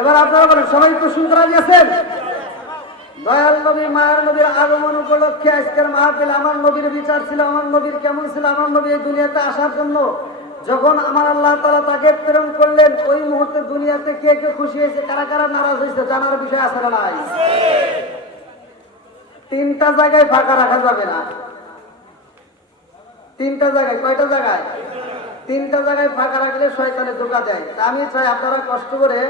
এবার আপনারা বলেন, সবাই প্রশ্ন করা গেছেন? দয়াল নবী মায়ার নবীর আগমন উপলক্ষে আজকের মাহফিল। আমার নবীর বিচার ছিল, আমার নবীর কেমন ছিল, আমার নবী এই দুনিয়াতে আসার জন্য যখন আমার আল্লাহ তাআলা তাকে প্রেরণ করলেন, ওই মুহূর্তে দুনিয়াতে কে কে খুশি হয়েছে, কারা কারা নারাজ হয়েছে, জানার বিষয় আছে না নাই? তিনটা জায়গায় ফাঁকা রাখা যাবে না। তিনটা জায়গায়, কয়টা জায়গায়? তিনটা জায়গায় ফাঁকা রাখলে শয়তানে ধোঁকা দেয়। তা আমি চাই আপনারা কষ্ট করে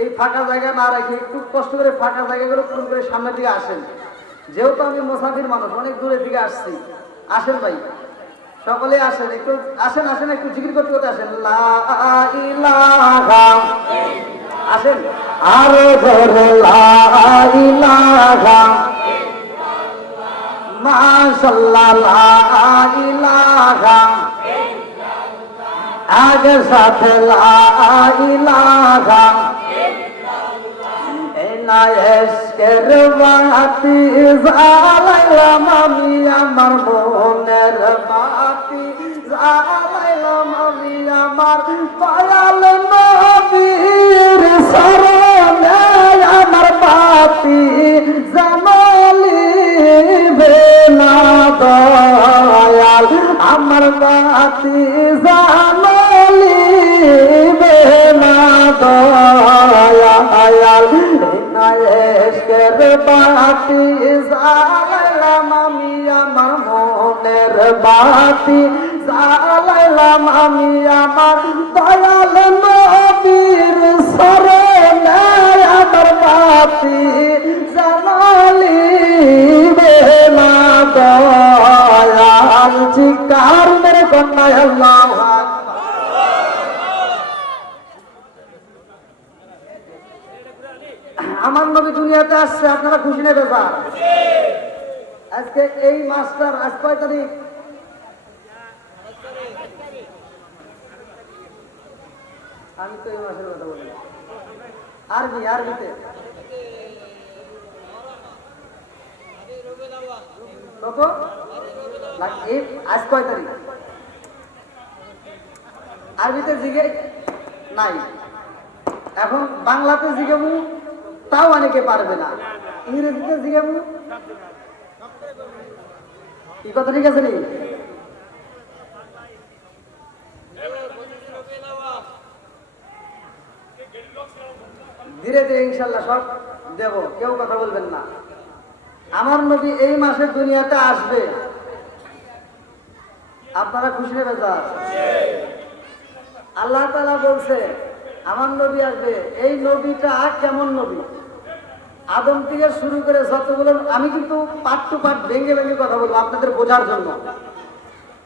এই ফাঁকা জায়গা না রেখে একটু কষ্ট করে ফাঁকা জায়গাগুলো পূরণ করে সামনের দিকে আসেন। যেহেতু আমি মুসাফির মানুষ, অনেক দূরের দিকে আসছি। আসেন ভাই, সকলে আসেন, একটু আসেন, আসেন, একটু জিকির করতে করতে আসেন। লা ইলাহা, আসেন আরো জোরে লা ইলাহা, মাশাআল্লাহ লা ইলাহা, আগে সাথে লা ইলাহা, না এশকের বাতি জ্বালাইলাম আমি, আমার মনের বাতি জ্বালাইলাম আমি, আমার দয়াল নবীর শরণে আমার বাতি জ্বালিবে না দয়াল, আমার বাতি জ্বালিবে না দয়াল, এশকের বাতি জ্বালাইলাম আমি, আমার মনের বাতি জ্বালাইলাম আমি, আমার দয়াল নবীর শরণে আমার বাতি জ্বালিবে না দয়াল। চিৎকার মেরে কন্যায় আল্লাহু আকবার। আমার নবী দুনিয়াতে আসছে, আপনারা খুশি নেবে বা? আজকে এই মাসটার আজ কয় তারিখ? আমি তো এই মাসের কথা বলি, আরবিতে কত? আজ কয় তারিখ? আরবিতে জিগে নাই, এখন বাংলাতে জিগাবো, তাও অনেকে পারবে না। ইংরেজিতে জিজ্ঞাবো, কি কথা ঠিক আছে নি? ধীরে ধীরে ইনশাল্লাহ সব দেব, কেউ কথা বলবেন না। আমার নবী এই মাসে দুনিয়াতে আসবে, আপনারা খুশি নেবে যা? আল্লাহ তাআলা বলছে আমার নবী আসবে। এই নবীটা কেমন নবী? আদম থেকে শুরু করে যতগুলো, আমি কিন্তু পার্ট টু পার্ট ভেঙে ভেঙে কথা বলবো আপনাদের বোঝার জন্য।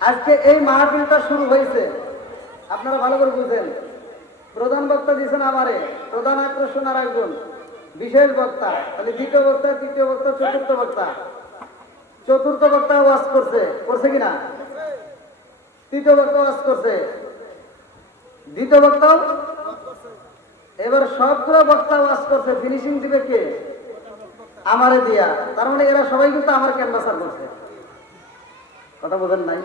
আজকে এই মাহফিলটা শুরু হয়েছে, আপনারা ভালো করে বুঝেন। প্রধান বক্তা দিয়েছেন আমারে, প্রধান আকর্ষণ আর একজন বিশেষ বক্তা, তাহলে দ্বিতীয় বক্তা, তৃতীয় বক্তা, চতুর্থ বক্তা। চতুর্থ বক্তা ওয়াজ করছে কিনা? তৃতীয় বক্তা ওয়াজ করছে, দ্বিতীয় বক্তাও। এবার সবগুলো বক্তা ওয়াজ করছে, ফিনিশিং দিবে কে? আমারে দিয়া। তার মানে এরা সবাই কিন্তু আমার ক্যানভাসার করছে, কথা বোঝেন নাই?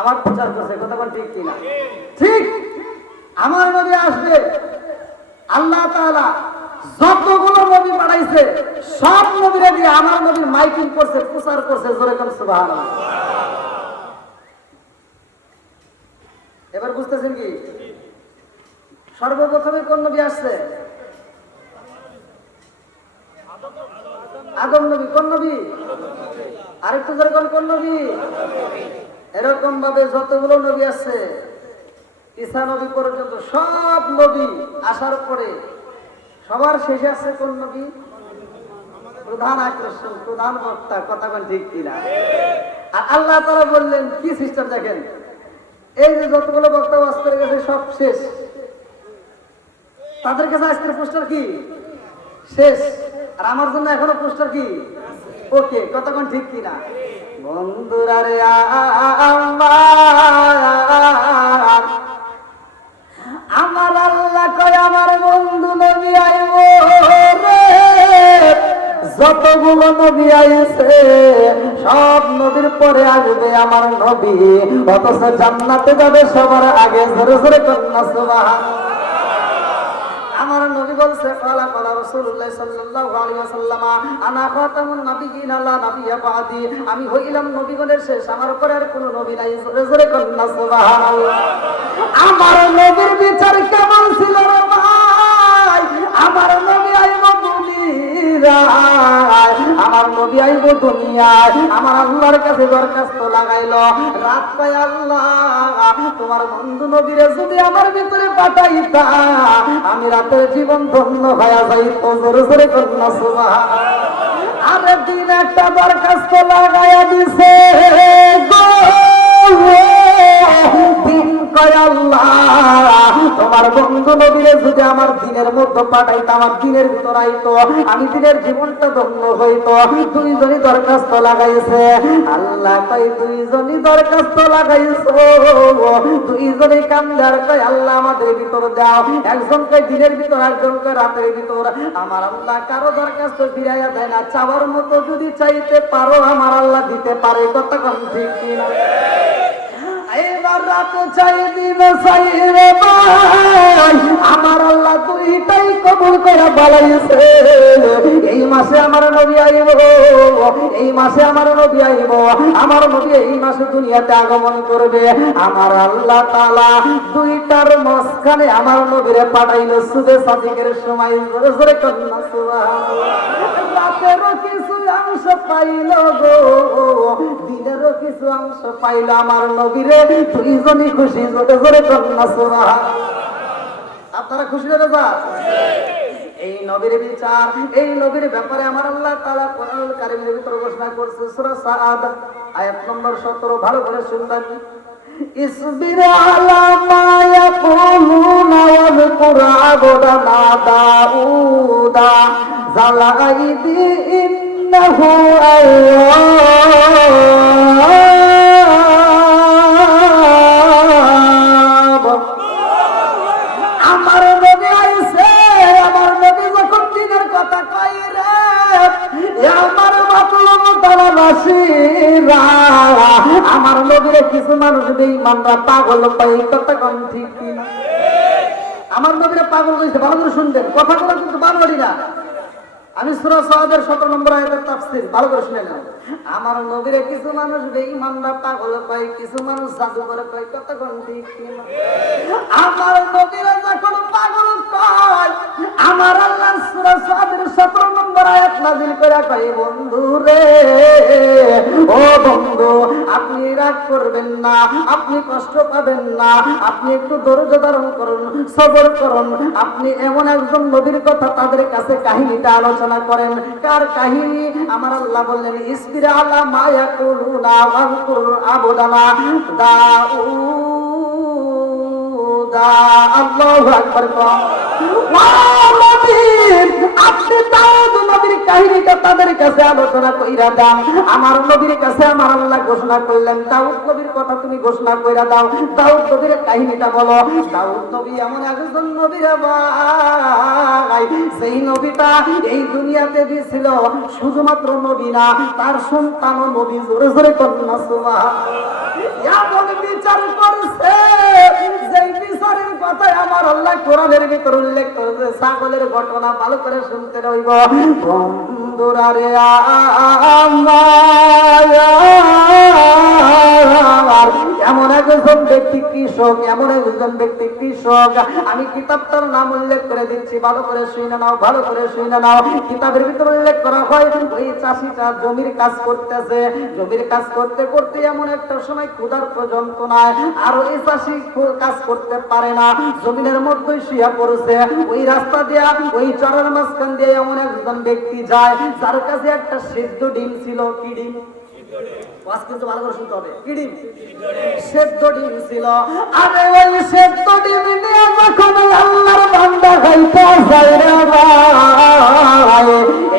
আমার প্রচার করছে, কথা বল ঠিক কিনা? ঠিক। আমার নবী আসবে, আল্লাহ তাআলা যতগুলো নবী পাঠাইছে সব নবীরা দিয়ে আমার নবীর মাইকিং করছে, প্রচার করছে। জোরে কোন সুবহানাল্লাহ। এবার বুঝতেছেন কি? সর্বপ্রথমে কোন নবী আসছে? আদম নবী। কোন নবী? আরেকটু জোরে কোন নবী? এরকম ভাবে যতগুলো নবী আছে ঈসা নবী পর্যন্ত সব নবী আসার পরে সবার শেষে আছে কোন নবী? প্রধান আকর্ষণ, প্রধান বক্তা। কথা বল ঠিক কিনা? আর আল্লাহ তাআলা বললেন কি সিস্টেম দেখেন, এই যে যতগুলো বক্তা ওয়াজ করে গেছে সব শেষ, তাদের কাছে আজকের পোস্টার কি? শেষ। আর আমার জন্য এখনো পোস্টার কি? ওকে। কতক্ষণ ঠিক কিনা? বন্ধুরা রে আমার আল্লাহ কয় আমার বন্ধু নবী আইব রে, যতগুলো নবী আইছে সব নবীর পরে আসবে আমার নবী, অথচ জান্নাতে যাবে সবার আগে। জোরে জোরে কন্যা সুবহানাল্লাহ। আমার নবী বলছে ক্বালা ক্বালা রাসূলুল্লাহ সাল্লাল্লাহু আলাইহি ওয়াসাল্লাম আনা খাতামুন নাবিয়্যিন লা নাবিয়্যা বাদি, আমি হইলাম নবীগণের শেষ, আমার পরে আর কোনো নবী নাই। জোরে জোরে কন্না সুবহানাল্লাহ। আমার নবীর বিচার কেমন ছিল রে ভাই? আমার নবী আইব দুনিয়ায়, আমার নবী আইব দুনিয়ায়, আমার আল্লাহর কাছে দরখাস্ত লাগাইলো, রাত পায় আল্লাহ তোমার বন্ধু নবীরে যদি আমার ভিতরে পাঠাইতা আমি রাতের জীবন ধন্য হয়ে যাইত। জোরে জোরে কন্না সুবহানাল্লাহ। আরে দিন একটা দরখাস্ত লাগাইয়া দিছে গো, দিন কয় আল্লাহ তোমার বন্ধু নবীরে যদি আমার দিনের মধ্যে পাঠাইতো, আমার দিনের ভিতর আইতো, আমি দিনের জীবনটা ধন্য হইতো। দুইজনই দরখাস্ত লাগাইছে। আল্লাহ কয় দুইজনই দরখাস্ত লাগাইছো, দুইজনই কান্দার কয় আল্লাহ আমাদের ভিতর দাও। একজন কয় দিনের ভিতর, একজন কয় রাতের ভিতর। আমার আল্লাহ কারো দরখাস্ত ফিরাইয়া দেয় না। চাওয়ার মতো যদি চাইতে পারো আমার আল্লাহ দিতে পারে। কথা কোন ঠিক কিনা? এবার রাতে চাই দিন চাই রে ভাই, আমার আল্লাহ দুইটাই কবুল করে বলাইছে। এই মাসে আমার নবী আইব, এই মাসে আমার নবী আইব, আমার নবী এই মাসে দুনিয়াতে আগমন করবে। আমার আল্লাহ তাআলা দুইটার মাঝখানে আমার নবীরে পাঠাইলো সুবে সাদিকের সময়। জোরে জোরে কন্না সুবহানাল্লাহ। রাতেরও কিছু অংশ পাইল গো, দিনেরও কিছু অংশ পাইল আমার নবীরে। দুইজনই খুশি। জোরে জোরে কন্না সুবহানাল্লাহ। আপনারা খুশি হয়ে যা। এই নবীর বিচার, এই নবীর ব্যাপারে আমার আল্লাহ তাআলা কোরআনুল কারীমের ভিতরে ঘোষণা করছে সূরা সাআদ আয়াত নম্বর 17। ভালো করে শুনবেন। ইসবির আলা মা ইয়াকুলুনা ওয়াযকুর আবদানা দাউদা যালাইদি ইন্নাহু আওয়াব। আমার নবী আইছে, আমার নবী যখন দিনের কথা কয় রে আমার মাতলুব দালাবাসীরা, আমার নবীরে কিছু মানুষ বেঈমানরা পাগল পাই। কথা কোন ঠিক কিনা? আমার নবীরে পাগল কইছে। ভালো করে শুনবেন, কথাগুলো কিন্তু বানোয়ারি না। আমি সূরা সাআদের 17 নম্বর আয়াতের তাফসীর ভালো করে শুনে নাও। আমার নবীরে কিছু মানুষ বেঈমানরা পাগল কয়, কিছু মানুষ জাদুকর কয়। কথা কোন ঠিক কিনা? আমার নবীরে যখন পাগল কয়, আমার আল্লাহ সূরা সাআদের 17 নম্বর আয়াত নাযিল করে কয় বন্ধু রে, ও বন্ধু আপনি রাগ করবেন না, আপনি কষ্ট পাবেন না, আপনি একটু ধৈর্য ধারণ করুন, সবর করুন। আপনি এমন একজন নবীর কথা তাদের কাছে কাহিনীটা আলোচনা করেন। কার কাহিনী? আমার আল্লাহ বললেন ইসবির আলা মা ইয়াকুলুনা ওয়াযকুর আবদানা দাউদা। আল্লাহু আকবার। আপনি দাউদ নবীর কাহিনীটা তাদের কাছে আলোচনা কইরা দাও। আমার নবীর কাছে আমার আল্লাহ ঘোষণা করলেন দাউদ নবীর কথা তুমি ঘোষণা কইরা দাও। দাউদ নবীর কাহিনীটা বলো। দাউদ নবী এমন একজন নবী রে ভাই, সেই নবীটা এই দুনিয়াতে দিয়েছিল শুধুমাত্র নবী না, তার সন্তানও নবী। জোরে জোরে কন্না সুবহানাল্লাহ। এমন বিচার করছে যেই বিচারের কথা আমার আল্লাহ কোরআনের ভিতর উল্লেখ করেছে। ছাগলের ঘটনা ভালো করে শুনতে রইব বন্ধুরা রে। এমন একজন ব্যক্তি কৃষক, এমন একজন ব্যক্তি কৃষক। আমি কিতাবটার নাম উল্লেখ করে দিচ্ছি, ভালো করে শুনে নাও, ভালো করে শুনে নাও। কিতাবের ভিতরে উল্লেখ করা হয় ওই চাষিটা জমির কাজ করতেছে। জমির কাজ করতে করতে এমন একটা সময় ক্ষুধার যন্ত্রণায় আর ওই চাষি কাজ করতে পারে না, জমিনের মধ্যে শুয়ে পড়ছে। ওই রাস্তা দিয়া, ওই চরের মাঝখান দিয়ে এমন একজন ব্যক্তি যায় যার কাছে একটা সিদ্ধ ডিম ছিল। কি ডিম? কিন্তু ভালো করে শুনতে হবে। কি ডিম? সেদ্ধ ডিম ছিল। আরে ওই সেদ্ধ ডিম নিয়ে যখন আল্লাহর বান্দা খাইতে যায় রে ভাই,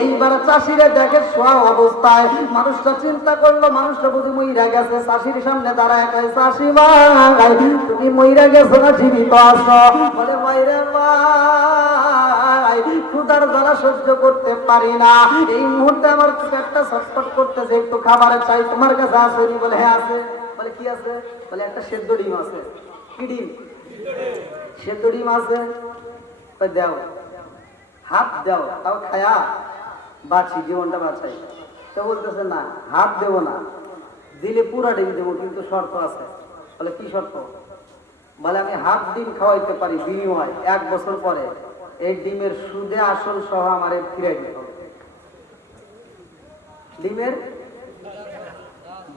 এইবার চাষিরে দেখে শোয়া অবস্থায়। মানুষটা চিন্তা করলো মানুষটা বুঝি মইরা গেছে। চাষির সামনে দাঁড়ায় কয় চাষি ভাই তুমি মইরা গেছো না জীবিত আছো? বলে মাইরে ভাই ক্ষুধার জ্বালা সহ্য করতে পারি না, এই মুহূর্তে আমার পেটটা ছটফট করতেছে, একটু খাবারের চাই, তোমার কাছে আছে? বলে হ্যাঁ আছে। বলে কি আছে? বলে একটা সেদ্ধ ডিম আছে। কি ডিম? সেদ্ধ ডিম আছে। দাও। হাত দাও, তাও খায়া বাঁচি, জীবনটা বাঁচাই। তো বলতেছে না, হাত দেব না, দিলে পুরা ডিম দেবো, কিন্তু শর্ত আছে। বলে কি শর্ত? বলে আমি হাত ডিম খাওয়াইতে পারি, বিনিময় 1 বছর পরে এই ডিমের সুদে আসল সহ আমারে ফিরে দিতে হবে। ডিমের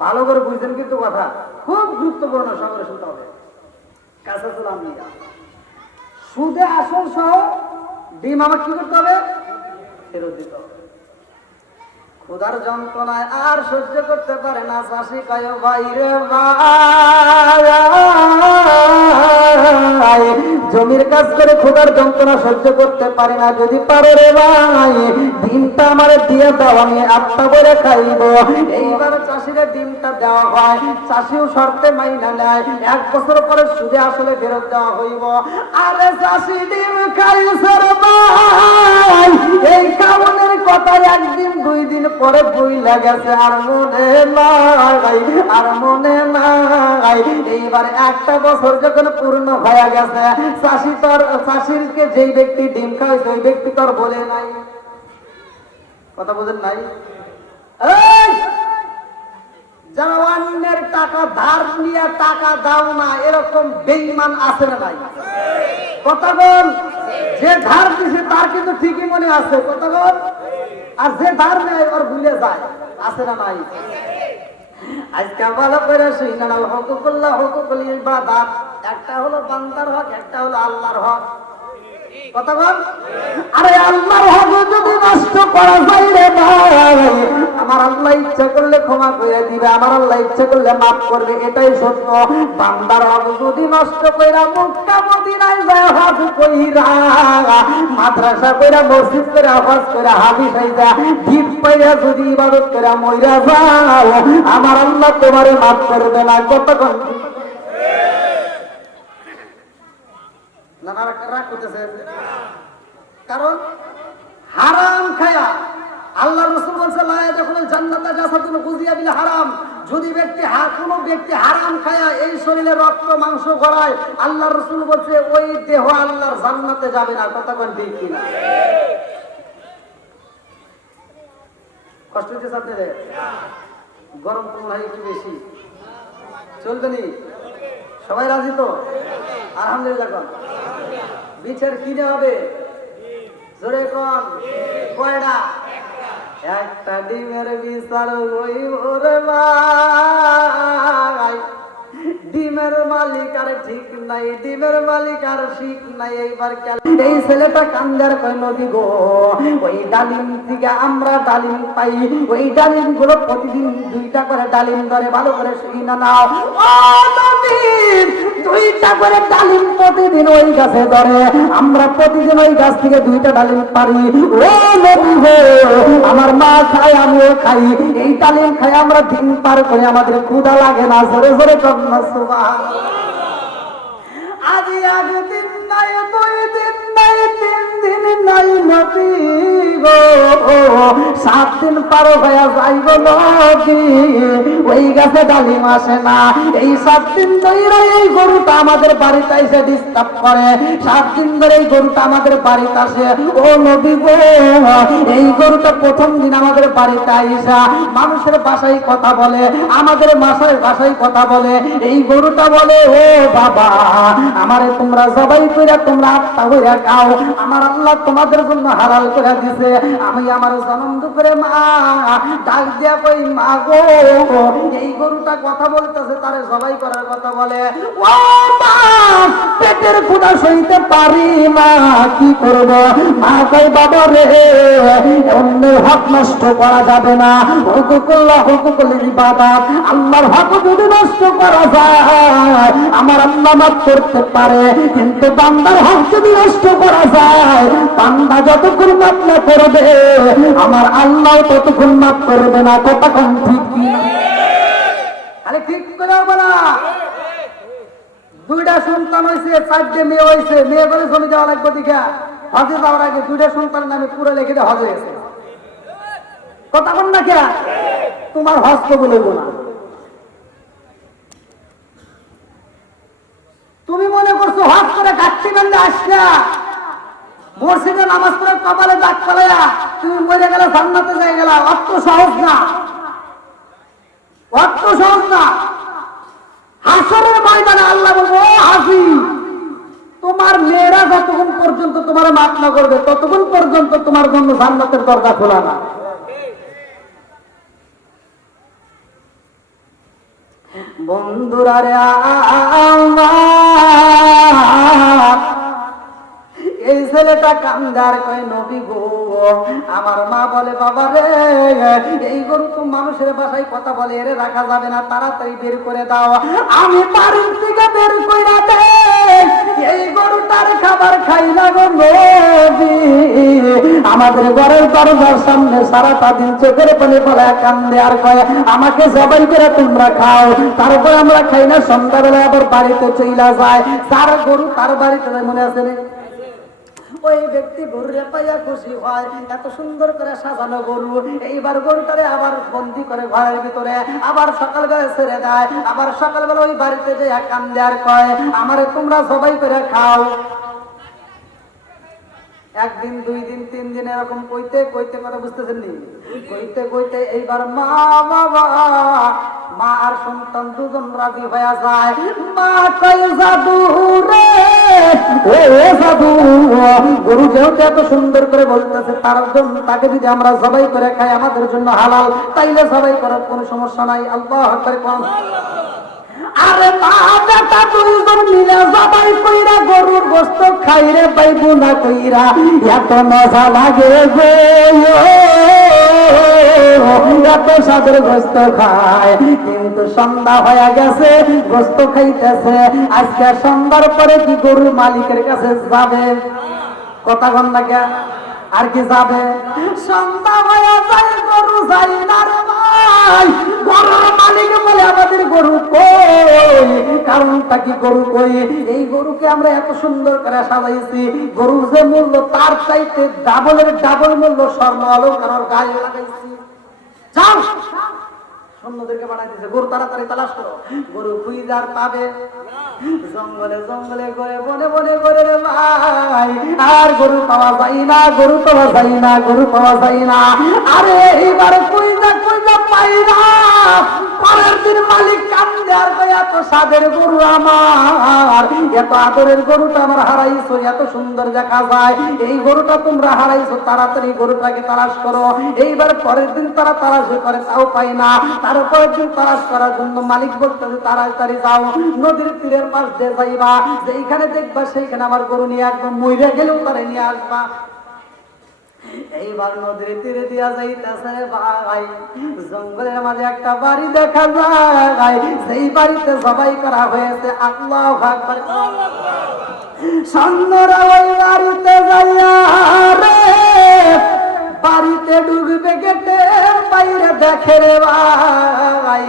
ভালো করে বুঝতেন কিন্তু কথা খুব গুরুত্বপূর্ণ, সঙ্গে শুনতে হবে। কাসাসুল আমলিয়া, সুদে আসল সহ ডিম আমার কি করতে হবে? ফেরত দিতে হবে। ক্ষুধার যন্ত্রণায় আর সহ্য করতে পারে না, চাষি কয় বাইরে ভাই, জমির কাজ করে ক্ষুধার যন্ত্রণা সহ্য করতে পারে না, যদি পারো রে ভাই ডিমটা আমার দিয়ে দাও, আমি আটটা করে খাইব। এইবার চাষিরে ডিমটা দেওয়া হয়, চাষিও শর্তে মাইনা নেয়, 1 বছর পরে সুদে আসলে ফেরত দেওয়া হইব। আরে চাষি ডিম খাইছে রে ভাই, এই কারণের কথা 1 দিন 2 দিন পরে বই লাগেছে, আর মনে নাই, আর মনে নাই। এইবার 1টা বছর যখন পূর্ণ হয়ে গেছে, চাষি তোর চাষিরকে যেই ব্যক্তি ডিম খাওয়াইছে ওই ব্যক্তি তোর বলে নাই, কথা বোঝেন নাই? যারা অন্যের টাকা ধার নিয়ে টাকা দাও না, এরকম বেঈমান আছে না নাই? কথা বল। যে ধার দিছে তার কিন্তু ঠিকই মনে আছে, কথা বল। আর যে ধার নেয় ওর ভুলে যায়, আছে না নাই? আজকে ভালো করে শুনে নাও, হুকুকুল্লাহ হুকুকুল ইবাদাত, একটা হলো বান্দার হক, একটা হলো আল্লাহর হক, কথা বল। আরে আল্লাহর হক যদি নষ্ট করা যায় রে ভাই, আমার আল্লাহ ইচ্ছা করলে ক্ষমা করে দিবে, আমার আল্লাহ ইচ্ছা করলে মাফ করবে, এটাই সত্য। বান্দার হক যদি নষ্ট কইরা মক্কা মদিনায় যায় হজ কইরা, মাদ্রাসা কইরা মসজিদ কইরা হজ কইরা হাদিস হইরা জিদ পাইরা যদি ইবাদত কইরা মইরা যাও, আমার আল্লাহ তোমারে মাফ করবে না। কতক্ষণ রাগ করতেছেন? কারণ হারাম খায়া, আল্লাহ রাসূল বলেছেন লা ইয়াদখুলুল জান্নাতা জাসাদুন গুযিয়া বিল হারাম, যদি ব্যক্তি কোনো ব্যক্তি হারাম খায়া এই শরীরে রক্ত মাংস গড়ায়, আল্লাহ রাসূল বলছে ওই দেহ আল্লাহর জান্নাতে যাবে না। কথা কোন ঠিক কিনা? কষ্ট হচ্ছে আপনাদের? গরম তো মনে হয় একটু বেশি, চলবে নি? সবাই রাজি তো? আলহামদুলিল্লাহ। কোন বিচার কিনে হবে? জোরে কোন? কয়টা? একটা ডিমের বিচার হইব রে ভাই, ডিমের মালিক আর ঠিক নাই, ডিমের মালিক আর ঠিক নাই। এইবার এই ছেলেটা কান্দার কয় নদী গো, ওই ডালিম থেকে আমরা ডালিম পাই, ওই ডালিম গুলো প্রতিদিন 2টা করে ডালিম ধরে, ভালো করে শুই না নাও। ও নদী, 2টা করে ডালিম প্রতিদিন ওই গাছে ধরে, আমরা প্রতিদিন ওই গাছ থেকে 2টা ডালিম পারি। ও নদী গো, আমার মা খায় আমিও খাই, এই ডালিম খাই আমরা দিন পার করে, আমাদের ক্ষুধা লাগে না। জোরে জোরে কন্যা সুবহানাল্লাহ। আজি আগে দিন নাই, 2 দিন নাই, 3 দিন নাই নদী গো, 7 দিন পার হয়ে যাইব নদী, ওই গাছে ডালিম আসে না। এই 7 দিন ধরে এই গরুটা আমাদের বাড়িতে এসে ডিস্টার্ব করে, 7 দিন ধরে এই গরুটা আমাদের বাড়িতে আসে। ও নদী গো, এই গরুটা প্রথম দিন আমাদের বাড়িতে আইসা মানুষের ভাষায় কথা বলে, আমাদের ভাষায় কথা বলে। এই গরুটা বলে, ও বাবা, আমারে তোমরা জবাই কইরা তোমরা আত্মা হইয়া খাও, আমার আল্লাহ তোমাদের জন্য হালাল করে দিছে। আমি আমার জনম দুপুরে মা ডাক দিয়া কই, মা গো, এই গরুটা কথা বলতেছে, তারে জবাই করার কথা বলে। ও মা, পেটের ক্ষুধা সইতে পারি না, কি করব? মা কই, বাবা রে, অন্যের হক নষ্ট করা যাবে না, হুকুকুল্লাহ হুকুকুল ইবাদাত, আল্লাহর হক যদি নষ্ট করা যায় আমার আল্লাহ মাফ করতে পারে, কিন্তু বান্দার হক যদি নষ্ট করা যায়, বান্দা যতক্ষণ মাফ না করবে আমার আল্লাহ ততক্ষণ মাফ করবে না। কতক্ষণ ঠিক কি? আরে ঠিক করে বলা। 2টা সন্তান হয়েছে, 4টে মেয়ে হয়েছে, মেয়ে করে জমি দেওয়া লাগবে দীঘা, হজে যাওয়ার আগে 2টা সন্তানের নামে পুরো লিখে দিয়ে হজে গেছে। কতক্ষণ না কে তোমার হজ কবুল হইব না। তুমি মনে করছো হজ করে ঘাটতি বেঁধে আসলা, মসজিদে নামাজ পড়ে কপালে দাগ ফেলাইয়া তুমি মরে গেলে জান্নাতে যাই গেলা, অত সহজ না, অত সহজ না। হাসরের ময়দানে আল্লাহ বলবো, ও হাসি, তোমার মেয়েরা যতক্ষণ পর্যন্ত তোমার মাফ না করবে ততক্ষণ পর্যন্ত তোমার জন্য জান্নাতের দরজা খোলা না। বন্ধুরা রে এই ছেলেটা কান্দার কয় নবী গো, আমার মা বলে বাবা রে এই গরু তো মানুষের বাসায় কথা বলে, এরে রাখা যাবে না, তাড়াতাড়ি বের করে দাও। আমি বাড়ির থেকে বের কইরা দে, এই গরুটার খাবার খাই না গো নবী। আমাদের ঘরের দরজার সামনে সারাটা দিন চোখের পানি ফেলে কান্দে আর কয় আমাকে জবাই করে তোমরা খাও, তারপরে আমরা খাই না। সন্ধ্যাবেলা আবার বাড়িতে চইলা যায়, তার গরু তার বাড়িতে মনে আছে রে, ওই ব্যক্তি গরুরে পাইয়া খুশি হয়, এত সুন্দর করে সাজানো গরু। এইবার গরুটারে আবার বন্দি করে ঘরের ভিতরে, আবার সকালবেলা ছেড়ে দেয়, আবার সকালবেলা ওই বাড়িতে যে কান্দে আর কয় আমারে তোমরা সবাই করে খাও। একদিন, দুই দিন, তিন দিন এরকম কইতে কইতে, কথা বুঝতেছেন নি, কইতে কইতে এইবার মা বাবা, মা আর সন্তান দুজন রাজি হয়ে যায়। মা কই জাদু রে, ও জাদু, গরু যেহেতু এত সুন্দর করে বলতেছে তার জন্য তাকে যদি আমরা সবাই করে খাই আমাদের জন্য হালাল, তাইলে সবাই করার কোনো সমস্যা নাই। আল্লাহু আকবার। আরে মা বেটা দুইজন মিলে সবাই কইরা গরুর গোশত খাইরে পাইবো না কইরা, এত মজা লাগে গো, এত সাদের গোশত খায়। কিন্তু সন্ধ্যা হয়ে গেছে, গোশত খাইতেছে। আজকে সন্ধ্যার পরে কি গরুর মালিকের কাছে যাবে? কথা কন না কে? আর কি যাবে? সন্ধ্যা হয়ে যায়, গরু যাই না রে ভাই। গরুর মালিক বলে আমাদের গরু কই? কারণটা কি গরু কই? এই গরুকে আমরা এত সুন্দর করে সাজাইছি, গরুর যে মূল্য তার চাইতে ডাবলের ডাবল মূল্য স্বর্ণ অলংকার গায়ে লাগাইছি। যাও সৈন্যদেরকে বানাই দিয়েছে, গরু তাড়াতাড়ি তালাশ করো। গরু খুঁজার পাবে জঙ্গলে জঙ্গলে করে, বনে বনে করে রে ভাই, আর গরু পাওয়া যায় না, গরু পাওয়া যায় না, গরু পাওয়া যায় না। আরে এইবার খুঁজা খুঁজা পাই না। পরের দিন মালিক কান্দে আর কয় এত সাদের গরু আমার, এত আদরের গরুটা আমার হারাইছো, এত সুন্দর দেখা যায়, এই গরুটা তোমরা হারাইছো, তাড়াতাড়ি গরুটাকে তালাশ করো। এইবার পরের দিন তারা তালাশ করে, তাও পাই না। তারপরের দিন তালাশ করার জন্য মালিক বলতেছে তাড়াতাড়ি যাও, নদীর তীরের পাশ দিয়ে যাইবা, যেইখানে দেখবা সেইখানে আমার গরু নিয়ে একদম মইরা গেলেও তারা নিয়ে আসবা। এইবার নদীর তীরে দিয়া যাইতেছে ভাই, জঙ্গলের মাঝে একটা বাড়ি দেখা যায়, সেই বাড়িতে সবাই করা হয়েছে। আল্লাহু আকবার। সৈন্যরা ওই বাড়িতে যাইয়া রে, বাড়িতে ঢুকবে গেটের বাইরে দেখে রে ভাই,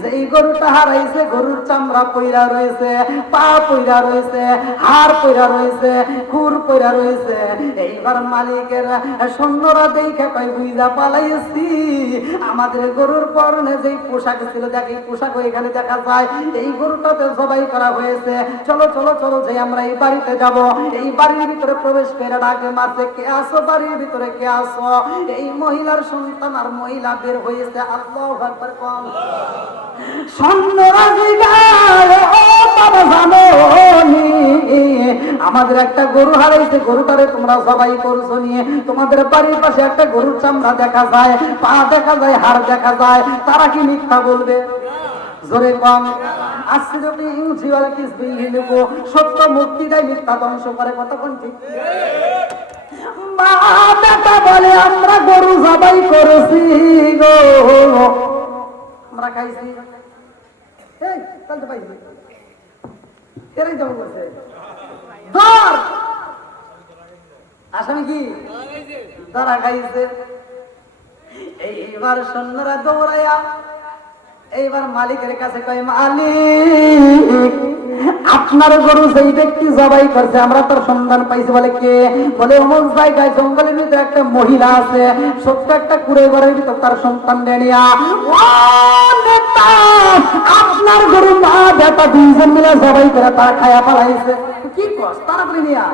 যেই গরুটা হারাইছে গরুর চামড়া পইরা রয়েছে, পা পইরা রয়েছে, হাড় পইরা রয়েছে, খুর পইরা রয়েছে। এইবার মালিকের সৈন্যরা দেখে কই বুইজা পালাইছি, আমাদের গরুর পরনে যেই পোশাক ছিল দেখ, এই পোশাক এখানে দেখা যায়, এই গরুটাতে সবাই করা হয়েছে। চলো চলো চলো যে আমরা এই বাড়িতে যাব। এই বাড়ির ভিতরে প্রবেশ করে ডাকে মারছে, কে আসো বাড়ির ভিতরে, কে আসো? এই মহিলার সন্তান আর মহিলা বের হয়েছে। আল্লাহু আকবার। কোন সৈন্যরা জিগায়, ও বাবা জানোনি আমাদের একটা গরু হারাইছে, গরুটারে তোমরা সবাই করছো নিয়ে, তোমাদের বাড়ির পাশে একটা গরুর চামড়া দেখা যায়, পা দেখা যায়, হাড় দেখা যায়, তারা কি মিথ্যা বলবে? জোরে কম। সত্য মুক্তি দেয়, মিথ্যা ধ্বংস করে। কতক্ষণ ঠিক? মা বেটা বলে আমরা গরু জবাই করেছি গো, আমরা খাইছি, এরাই জবাই করছে। ধর আসামি কি যারা খাইছে। এইবার সৈন্যরা দৌড়াইয়া এইবার মালিকের কাছে কয়, মালিক আপনার গরু সেই ব্যক্তি জবাই করছে, আমরা তার সন্ধান পাইছি। বলে কে? বলে অমুক জায়গায় জঙ্গলের ভিতরে একটা মহিলা আছে, ছোট্ট একটা কুড়ে ঘরের ভিতর তার সন্তান নেয়া। আপনার গরু মা বেটা দুইজন মিলে জবাই করে তারা খায়া পালাইছে। কি কস? তাড়াতাড়ি নিয়া।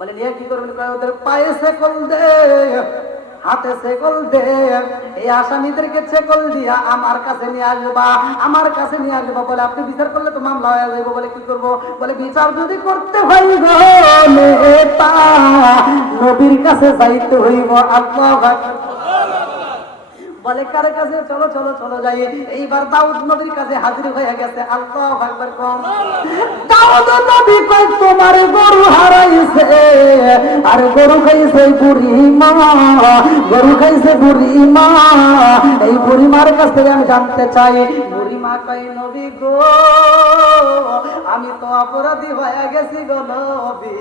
বলে নিয়ে কি করবেন? কয় ওদের পায়ে শেকল দে, হাতে শেকল দে, এই আসামিদেরকে শেকল দিয়া আমার কাছে নিয়ে আসবা, আমার কাছে নিয়ে আসবা। বলে আপনি বিচার করলে তো মামলা হয়ে যাইব। বলে কি করব? বলে বিচার যদি করতে হয় গো নেতা, নবীর কাছে যাইতে হইব। আল্লাহু আকবার। বলে কার কাছে? চলো চলো চলো যাই। এইবার দাউদ নবীর কাছে হাজির হয়ে গেছে। আল্লাহু আকবার। কম দাউদ নবী কই তোমার গরু হারাইছে, আর গরু খাইছে বুড়ি মা, গরু খাইছে বুড়ি মা। এই বুড়ি মার কাছ থেকে আমি জানতে চাই। বুড়ি মা কই নবী গো, আমি তো অপরাধী হয়ে গেছি গো নবী,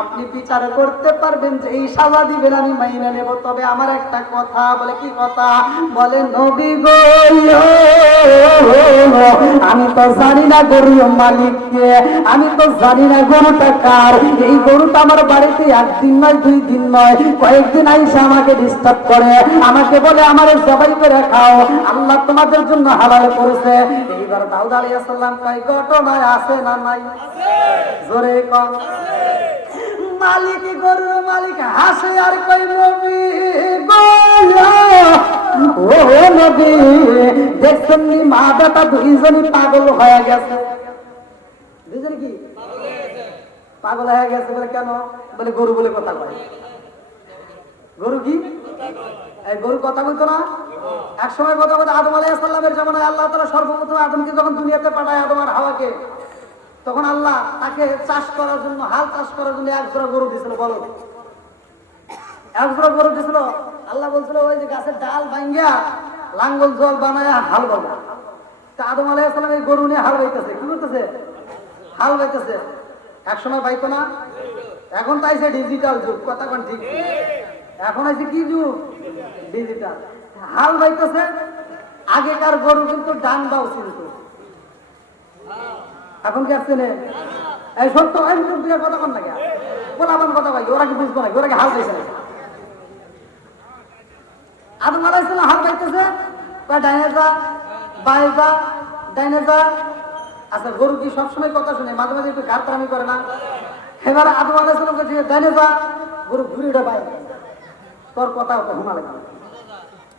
আপনি বিচার করতে পারবেন, যে এই সাজা দিবেন আমি মাইনে নেব। তবে আমার একটা কথা। বলে কি কথা? বলে নবী গো, আমি তো জানি না গরুর মালিককে, আমি তো জানি না গরুটা কার। এই গরুটা আমার বাড়িতে একদিন নয়, 2 দিন নয়, কয়েকদিন আইসা আমাকে ডিস্টার্ব করে, আমাকে বলে আমার জবাই করে খাও, আল্লাহ তোমাদের জন্য হালাল করেছে। এইবার দাউদ আলাইহিস সালাম কয় ঘটনায় আছে না নাই? জোরে কম। মালিক, গরুর মালিক হাসে আর কই নবী গো, ও নবী দেখছেন নি মা বেটা দুইজনই পাগল হয়ে গেছে। দুইজন কি পাগল হয়ে গেছে? বলে কেন? বলে গরু বলে কথা কয়। গরু কি? এই গরু কথা বলতো না? এক সময় কথা বলতে আদম আলাইহিস সালামের জামানায় আল্লাহ তাআলা সর্বপ্রথম আদমকে যখন দুনিয়াতে পাঠায়, আদম আর হাওয়াকে, তখন আল্লাহ তাকে চাষ করার জন্য, হাল চাষ করার জন্য এক জোড়া গরু দিয়েছিল। বলো, এক জোড়া গরু দিয়েছিল। আল্লাহ বলছিল ওই যে গাছের ডাল ভাঙ্গিয়া লাঙ্গল জল বানায় হাল বাবো। তা আদম আলাইহিস সালাম এই গরু নিয়ে হাল বাইতেছে। কি করতেছে? হাল বাইতেছে। এক সময় বাইতো না? এখন তো আইছে ডিজিটাল যুগ। কথা কোন ঠিক? এখন আইছে কি যুগ? ডিজিটাল। হাল বাইতেছে। আগেকার গরু কিন্তু ডান দাও ছিল, এখন কি আসছে না? এই সত্য কথা কন লাগে বলে আমার কথা ভাই, ওরা কি বুঝবো না? ওরা কি হাল পাইছে? আদম আলাইহিস সালাম হাল পাইতেছে, ডাইনে যা বায়ে যা, ডাইনে যা। আচ্ছা, গরু কি সবসময় কথা শুনে? মাঝে মাঝে একটু ঘাটতামি করে না? এবার আদম আলাইহিস সালাম বলছে ডাইনে যা, গরু ঘুরে উঠে বাইরে, তোর কথা ওটা ঘুমা লাগে।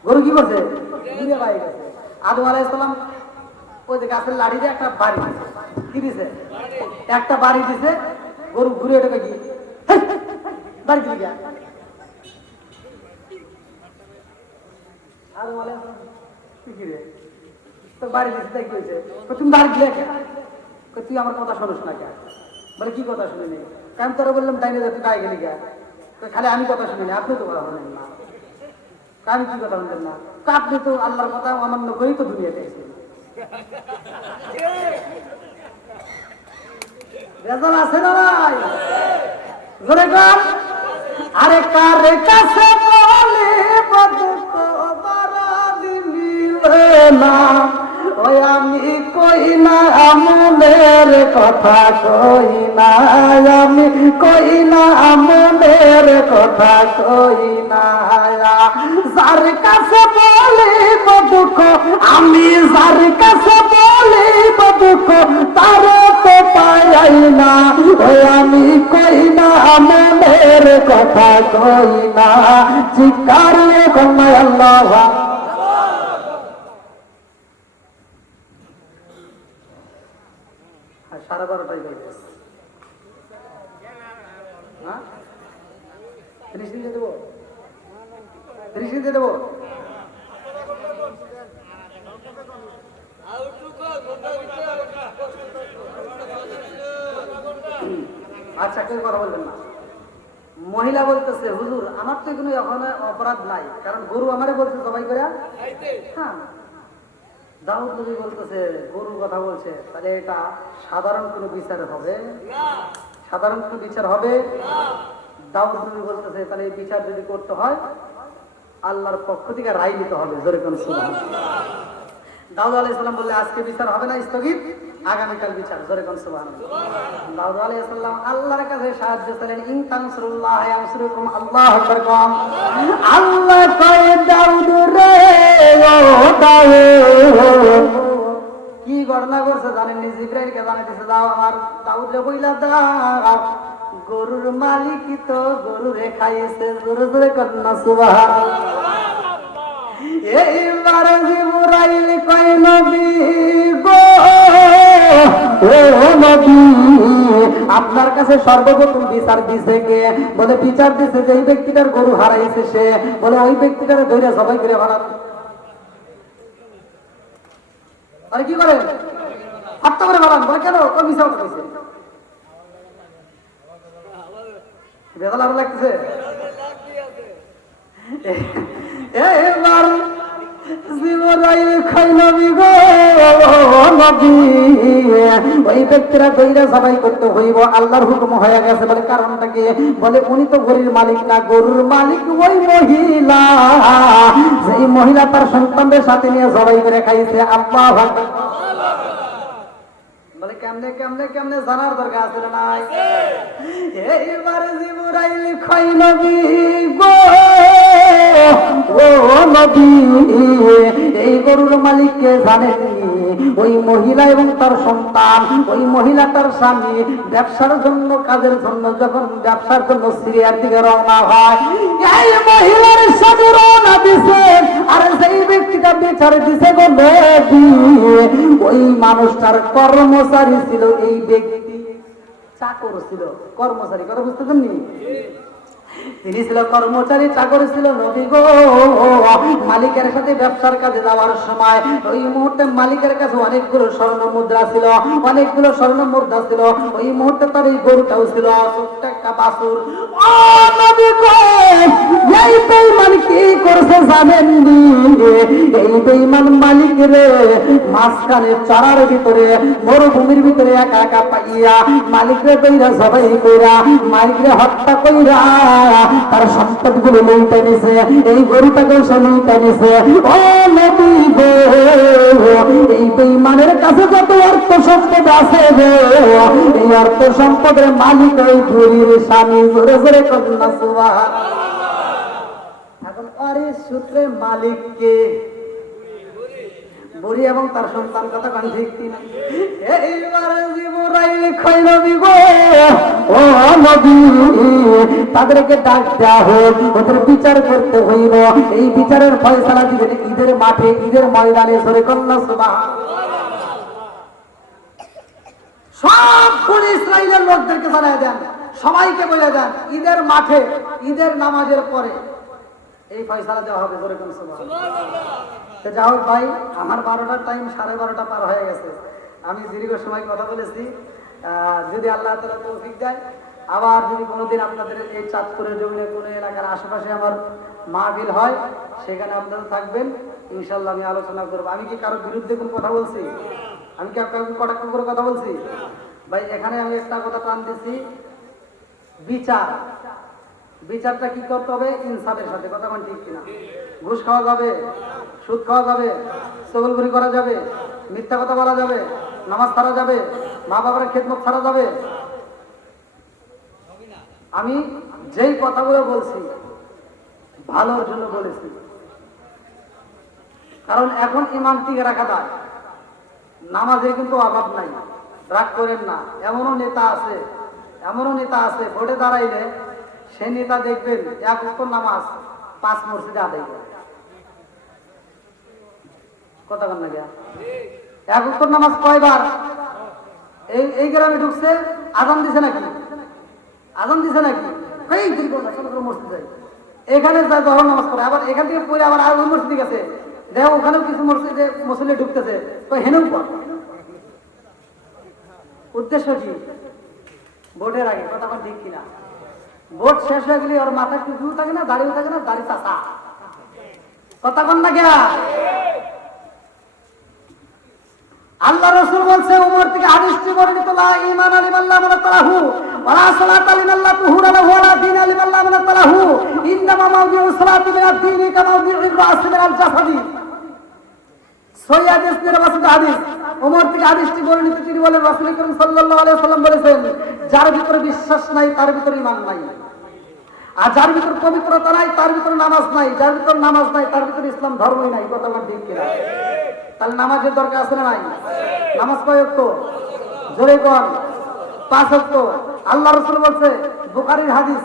গরু কি করছে? ঘুরে বাইরে গেছে। আদম আলাইহিস সালাম ওই যে গাছের লাড়ি দিয়ে একটা বাড়ি কি দিছে? একটা বাড়ি দিছে। গরু ঘুরে ওঠে কি বাড়ি দিকে গিয়া আদম আলাইহিস সালাম কি রে তো বাড়ি দিছে, তাই কি হয়েছে? তুমি বাড়ি দিলে কেন? তুই আমার কথা শোনিস না কেন? বলে কি কথা শুনিনি? আমি তোরা বললাম ডাইনে যা, তুই গায়ে গেলি গা। খালি আমি কথা শুনিনি, আপনি তো কথা শোনেন না। আমি কি কথা শুনতেন না? আপনি তো আল্লাহর কথা অমান্য করেই তো দুনিয়াতে এসেছেন। রেজাল আছে না নাই? জোরে কর। আরে কার কাছে বলে বদক বারাদি মিলে না, ওই আমি কই না আমলের কথা, কই না আমি, কই না আমলের কথা, কই না। যার কাছে বলে বদক আমি, যার কাছে বলে বদক তারে তো পাই না, ওই আমি কই না আমলের কথা, কই না। চিৎকার কন্যা আল্লাহ। সাড়ে 12টায় বাজে। হ্যাঁ, 30 দিয়ে দেবো, 30 দিয়ে দেবো। আচ্ছা, কেউ কথা বলবেন না। মহিলা বলতেছে হুজুর আমার তো কোনো এখন অপরাধ নাই, কারণ গরু আমারে বলছে সবাই করে। হ্যাঁ, দাউদ নবী বলতেছে গরুর কথা বলছে, তাহলে এটা সাধারণ কোনো বিচার হবে? সাধারণ কোনো বিচার হবে? দাউদ নবী বলতেছে তাহলে এই বিচার যদি করতে হয় আল্লাহর পক্ষ থেকে রায় নিতে হবে। জোরে কোন সুবহানাল্লাহ। দাউদ আলাইহিস সালাম বললে আজকে বিচার হবে না, স্থগিত, আগামীকাল বিচার। জোরে কোন সুবহানাল্লাহ। দাউদ আলাইহিস সালাম আল্লাহর কাছে সাহায্য চাইলেন। ইন তানসুরুল্লাহ ইয়ানসুরকুম, আল্লাহু আকবার। আল্লাহ কয় দাউদ রে, ও দাউদ কি ঘটনা করছে জানেন? জিবরাইলকে জানাইতেছে, দাও আমার দাউদ রে বইলা দাও, গরুর মালিক তো গরু রেখাইছে, জোরে জোরে কন্যা সুবহানাল্লাহ। এইবার জিবরাইল কয় নবী গো, ও নবী, আপনার কাছে সর্বপ্রথম বিচার দিছে কে? বলে বিচার দিছে যে এই ব্যক্তিটার গরু হারাইছে সে। বলে ওই ব্যক্তিটারে ধরে সবাই করে বানান। আরে কি করেন? হত্যা করে বানান। বলে কেন? ওই বিচার করতেছে। বেদল আরো লাগতেছে। এবার জিবরাইল কয় নবী গো, নবী, ওই ব্যক্তিরা দইরা সবাই করতে হইব, আল্লাহর হুকুম হয়ে গেছে। বলে কারণটা কি? বলে উনি তো গরুর মালিক না, গরুর মালিক ওই মহিলা, সেই মহিলা তার সন্তানদের সাথে নিয়ে সবাই করে খাইছে। আল্লাহু আকবার। বলে কেমনে কেমনে কেমনে জানার দরকার আছে না নাই? এইবারে জিবরাইল কয় নবী গো, ও নবী, এই গরুর মালিককে জানেননি? ওই মহিলা এবং তার সন্তান, ওই মহিলাটার স্বামী ব্যবসার জন্য, কাজের জন্য যখন ব্যবসার জন্য সিরিয়ার দিকে রওনা হয়, এই মহিলার স্বামী রওনা দিছে, আর সেই ব্যক্তিটা বেচারে দিছে গো নবী, ওই মানুষটার কর্মচারী ছিল এই ব্যক্তি, চাকর ছিল, কর্মচারী। কথা বুঝতেছেন নি? তিনি ছিল কর্মচারী, চাকর ছিল। নবী গো, মালিকের সাথে ব্যবসার কাজে যাওয়ার সময় ওই মুহূর্তে মালিকের কাছে অনেকগুলো স্বর্ণ মুদ্রা ছিল, অনেকগুলো স্বর্ণ মুদ্রা ছিল। ওই মুহূর্তে তার এই গরুটাও ছিল, ছোট্ট একটা বাছুর। ও নবী গো, এই বেঈমান কি করছে জানেননি? এই বেঈমান মালিক রে মাঝখানে চড়ার ভিতরে, মরুভূমির ভিতরে একা একা পাইয়া মালিকরে কইরা সবাই কইরা, মালিকরে হত্যা কইরা তার সম্পদ গুলো লইতে নিছে, এই গরুটাকেও সে লইতে নিছে। ও নবী গো, এই বেঈমানের কাছে যত অর্থ সম্পদ আছে গো, এই অর্থ সম্পদের মালিক ওই বুড়ির স্বামী। জোরে জোরে কন্যা সুবহানাল্লাহ। এখন আরে সূত্রে মালিক কে? বুড়ি এবং তার সন্তান। কথা কান ঠিক কিনা? এইবারে জিবরাইল কয় নবী গো, ও নবী, তাদেরকে ডাক দেয়া হোক, ওদের বিচার করতে হইব। এই বিচারের ফয়সালা দিবেন ঈদের মাঠে, ঈদের ময়দানে। জোরে কন্যা সুবহানাল্লাহ। সব বনি ইসরাইলের লোকদেরকে জানায় দেন, সবাইকে বলে দেন, ঈদের মাঠে, ঈদের নামাজের পরে এই ফয়সালা দেওয়া হবে। জোরে কন্যা সুবহানাল্লাহ। যা হোক ভাই, আমার 12টার টাইম 12:30 পার হয়ে গেছে। আমি দীর্ঘ সময় কথা বলেছি। যদি আল্লাহ তাআলা তৌফিক দেয়, আবার যদি কোনোদিন আপনাদের এই চাঁদপুরের জমিনের কোনো এলাকার আশেপাশে আমার মাহফিল হয়, সেখানে আপনারা থাকবেন, ইনশাল্লাহ আমি আলোচনা করবো। আমি কি কারোর বিরুদ্ধে কোনো কথা বলছি? আমি কি আপনাকে কটাক্ষ করে কথা বলছি? ভাই এখানে আমি একটা কথা টানতেছি, বিচার। বিচারটা কি করতে হবে? ইনসাফের সাথে। কথা বলেন ঠিক কিনা? ঘুষ খাওয়া যাবে, সুদ খাওয়া যাবে, চগলখুরি করা যাবে, মিথ্যা কথা বলা যাবে, নামাজ ছাড়া যাবে, মা বাবার খেদমত ছাড়া যাবে। আমি যেই কথাগুলো বলছি ভালোর জন্য বলেছি, কারণ এখন ইমান টিকে রাখা যায়। নামাজের কিন্তু অভাব নাই, রাগ করেন না। এমনও নেতা আছে, এমনও নেতা আছে, ভোটে দাঁড়াইলে সে নেতা দেখবেন 1 ওয়াক্ত নামাজ 5 মসজিদে আদায় করে। কথা বল না, 1 ওয়াক্ত নামাজ কয়বার এই গ্রামে ঢুকছে? আজান দিছে নাকি? আজান দিছে নাকি? এই দীর্ঘ না, ছোট ছোট মসজিদ যায়, এখানে যায় জহর নামাজ পড়ে, আবার এখান থেকে পড়ে আবার আর ওই মসজিদে গেছে, দেখো ওখানেও কিছু মসজিদে মুসল্লি ঢুকতেছে, তো হেনেও পড়। উদ্দেশ্য কি? ভোটের আগে। কথা আমার ঠিক কিনা? ভোট শেষ হয়ে গেলে ওর মাথায় টুপিও থাকে না, দাড়িও থাকে না, দাড়ি চাচা। কথা কন না গিয়া? আল্লাহ রাসূল বলছে, উমর থেকে হাদিসটি বর্ণিত, লা ঈমান লিমান লা আমানাত লাহু ওয়া লা সালাতা লিমান লা তুহুরা লাহু ওয়া লা দীনা লিমান লা আমানাত লাহু, ইন্নামা মাওদিউ সালাতি মিনাদ দীনি কামা মাওদিউর রাস মিনাল জাসাদি। সহিহ হাদিস, নির্বাচিত হাদিস। উমর থেকে হাদিসটি বর্ণিত, তিনি বলেন, রাসূল করিম সাল্লাল্লাহু আলাইহি ওয়াসাল্লাম বলেছেন, যার ভিতরে বিশ্বাস নাই তার ভিতরে ঈমান নাই, আর যার ভিতরে পবিত্রতা নাই তার ভিতরে নামাজ নাই, যার ভিতরে নামাজ নাই তার ভিতরে ইসলাম ধর্মই নাই। কথা আমার ঠিক কিনা? তাহলে নামাজের দরকার আছে না নাই? নামাজ কয় ওয়াক্ত? জোরে কোন? 5 ওয়াক্ত। আল্লাহ রাসূল বলছে, বুখারীর হাদিস,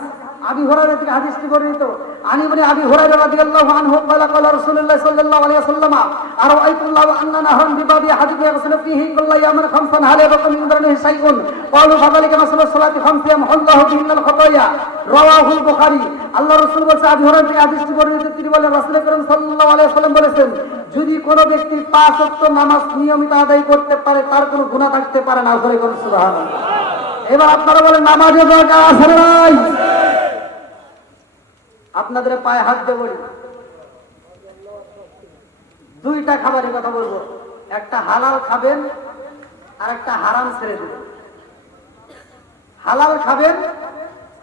আবি হুরায়রা থেকে হাদিসটি বর্ণিত। আনি বনি আবি হুরায়রা রাদিয়াল্লাহু আনহু ক্বালা ক্বালা রাসূলুল্লাহ সাল্লাল্লাহু আলাইহি ওয়াসাল্লাম আরাআইতুল্লাহু আন্না নাহরান বিবাবি আহাদিকুম ইয়াগসিলু ফীহি কুল্লা ইয়াওমিন খামসান হাল ইয়াবকা মিন দারনিহি শাইউন ক্বালু ফাযালিকা মাসালু সালাতি খামসি ইয়ামহুল্লাহু বিহিল খাতায়া রাওয়াহুল বুখারী। আল্লাহ রাসূল বলেছেন, আবি হুরায়রা থেকে হাদিসটি বর্ণিত, তিনি বলেন রাসূল করিম সাল্লাল্লাহু আলাইহি ওয়াসাল্লাম বলেছেন, যদি কোনো ব্যক্তি 5 ওয়াক্ত নামাজ নিয়মিত আদায় করতে পারে তার কোনো গুনাহ থাকতে পারে না। করে কোন সুবহানাল্লাহ। এবার আপনারা বলেন নামাজের দরকার আছে না নাই? আপনাদের পায়ে হাত দিয়ে বলি, দুইটা খাবারের কথা বলবো, একটা হালাল খাবেন আর একটা হারাম ছেড়ে দেবেন। হালাল খাবেন,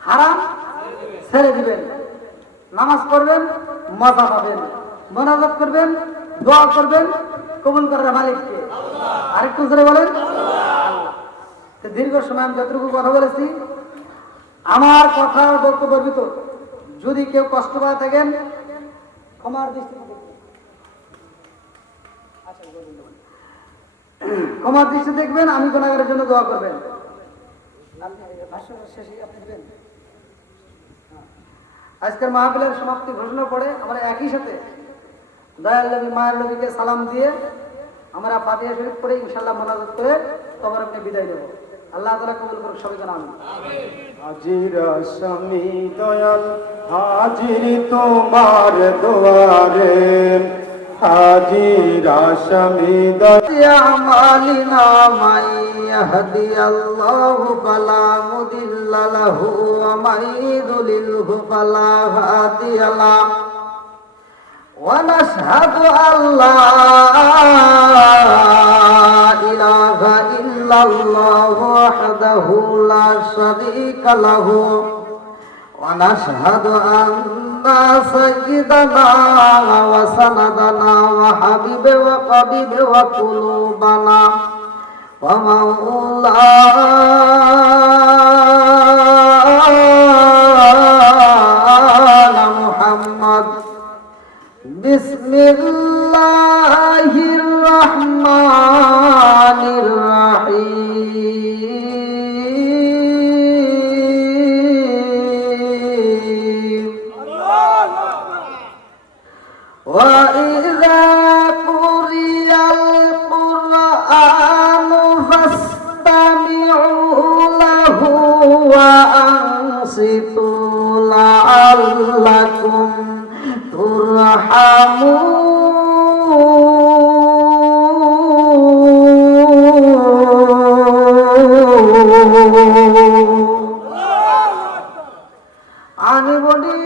হারাম ছেড়ে দিবেন। নামাজ পড়বেন, মজা পাবেন, মোনাজাত করবেন, দোয়া করবেন, কবুল করার মালিককে। আরেকটু জোরে বলেন আল্লাহ। দীর্ঘ সময় আমি যতটুকু কথা বলেছি, আমার কথার বক্তব্যের ভিতর যদি কেউ কষ্ট পায় থাকেন ক্ষমার দৃষ্টিতে ক্ষমার দৃষ্টি দেখবেন। আমি গুনাহগারের জন্য দোয়া করবেন। আজকের মাহফিলের সমাপ্তি ঘোষণা পড়ে আমরা একই সাথে দয়াল নবী মায়ের নবীকে সালাম দিয়ে আমরা ফাতিহা শরীফ পড়ে ইনশাআল্লাহ মোনাজাত করে কবর আপনি বিদায় দেব। আল্লাহ তাআলা কবুল করুক সবাইকে। আমিন। হাজির আসামি দয়াল হাজির তোমার দুয়ারে, হাজির আসামি আমালিনা মাই ইয়াহদিয়াল্লাহু ফালা মুদিল্লা লাহু ওয়া মাই ইউদ্লিলহু ফালা হাদিয়া লাহু ওয়া নাশহাদু আল্লা ইলাহা ইল্লাল্লাহু ওয়াহদাহু লা শারীকা লাহু ওয়া নাশহাদু আন্না সাইয়্যিদানা ওয়া সানাদানা ওয়া হাবিবা ওয়া কাবিবা ওয়া কুলুবানা ওয়া মাওলানা মুহাম্মদ। বিসমিল্লাহির রহমানির রহিম। ওয়া ইযা কুরিয়াল কুরআনু ফাসতামি'ু লাহু ওয়া আনসিতু লাআল্লাকুম আনি বলি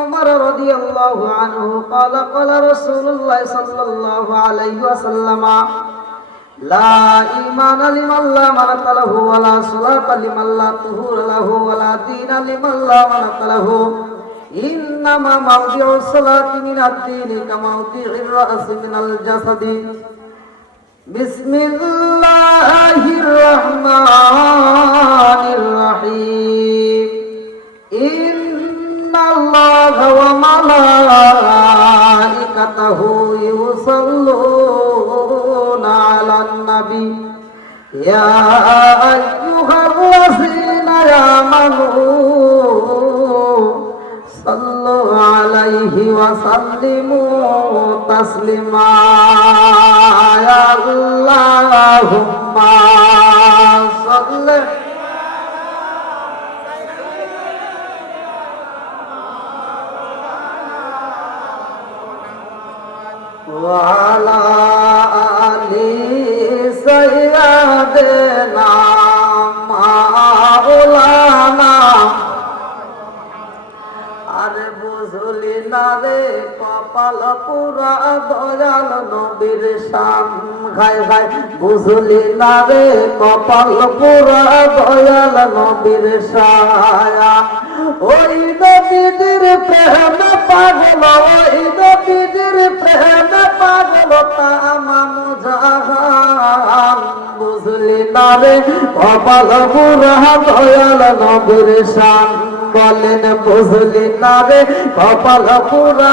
উমর রাদিয়াল্লাহু আনহু ক্বালা ক্বালা রাসূলুল্লাহ সাল্লাল্লাহু আলাইহি ওয়াসাল্লাম লা ঈমানা লিমান লা মানাতা লাহু ওয়া লা সালাতা লিমান লা তুহুরা লাহু ওয়া লা দীনা লিমান লা মানাতা লাহু ইন্নামা মাওদিউস সালাতি মিনাদ দীনি কামাওদিউর রাসি মিনাল জাসাদি। বিসমিল্লাহির রহমানির রহিম। ইন্নাল্লাহা ওয়া মালাইকাতাহু ইউসাল্লুনা আলান নবী ইয়া আইয়ুহাল্লাযীনা আমানু সাল্লু আলাইহি ওয়া সাল্লিমু তাসলিমা। আল্লাহুম্মা সাল্লি ওয়া আলা আলি সাইয়্যিদিনা মাওলানা। আরে বুঝলি না রে কপাল পুরা দয়াল নবীর শান গায় গায়। বুঝলি না রে কপাল পুরা দয়াল নবীর ছায়া। ওই নবীর প্রেমে পাগল, ওই নবীর প্রেমে পাগল তামাম জাহান। বুঝলি না রে কপাল পুরা দয়াল নবীর শান। বলেন বুঝলি না রে কপাল পুরা।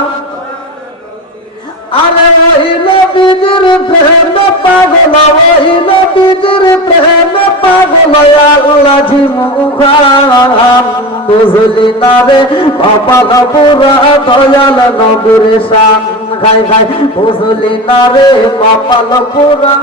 আরে ওই নবীজির প্রেম পাগল, ওই নবীজির প্রেম পাগল, আল্লাহ জি মুখান বুঝলি না রে কপাল পুরা দয়াল নবীর শান খাই খাই বুঝলি না রে কপাল পুরা।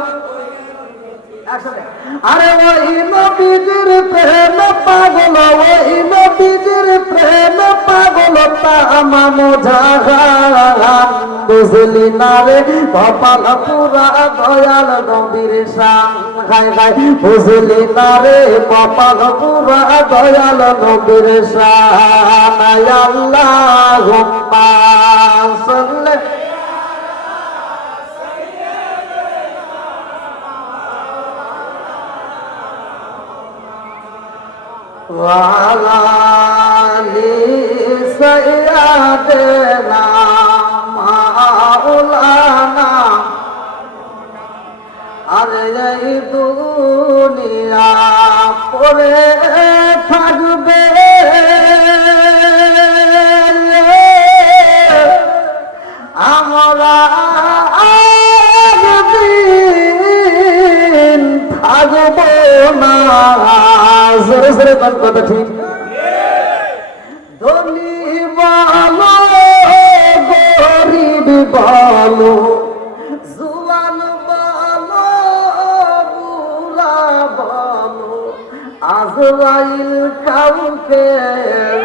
আরে ওই নবীজির প্রেম পাগল, ওই নবীজির প্রেম পাগল তামাম জাহান বুঝলি না রে কপাল পুরা দয়াল নবীর শান খাই খাই বুঝলি না রে কপাল পুরা দয়াল নবীর শান। আল্লাহুম্মা সাল্লি وعلى آل سيدنا مولانا আরে এই দুনিয়া পড়ে থাকবে আমরা একদিন থাকবো না। জোরে জোরে কোন কথা ঠিক? ধনী বলো গরিব বলো জুয়ান বলো বুড়া বলো আজরাইল কাউকে